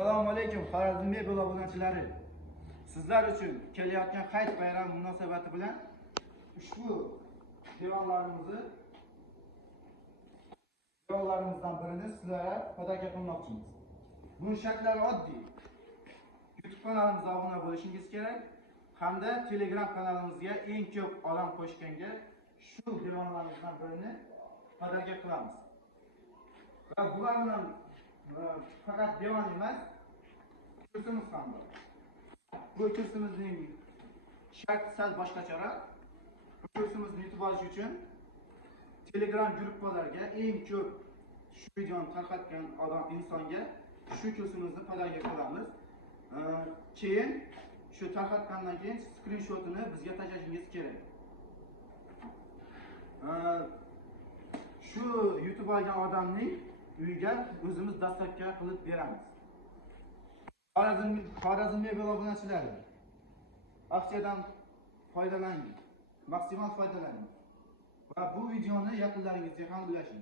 Assalomu alaykum Xorazmli blog obunachilari. Sizlar uchun kelayotgan Hayit bayrami munosabati bilan ushbu devorlarimizdan birini sizlarga podarka qilmoqchimiz. Buning shaklari oddiy. YouTube kanalimizga obuna bo'lishingiz kerak hamda Telegram kanalimizga eng ko'p odam qo'shganga shu devorlarimizdan birini podarka qilamiz. Va bular bilan faqat devon emas, kursimiz ham bor. Bu kursimizning sharti sal boshqacharoq. Bu kursimizni yutib olish uchun Telegram gruppalarga eng ko'p shu videoni tarqatgan insonga shu kursimizni podarka qilamiz. Keyin shu tarqatgandan keyin skrinshotini bizga tashlashingiz kerak. Shu yutib olgan odamning uyiga o'zimiz dastavka qilib beramiz. Xorazmli blog obunachilari, aksiyadan foydalaning, maksimal foydalaning va bu videoni yaqinlaringizga ham ulashing.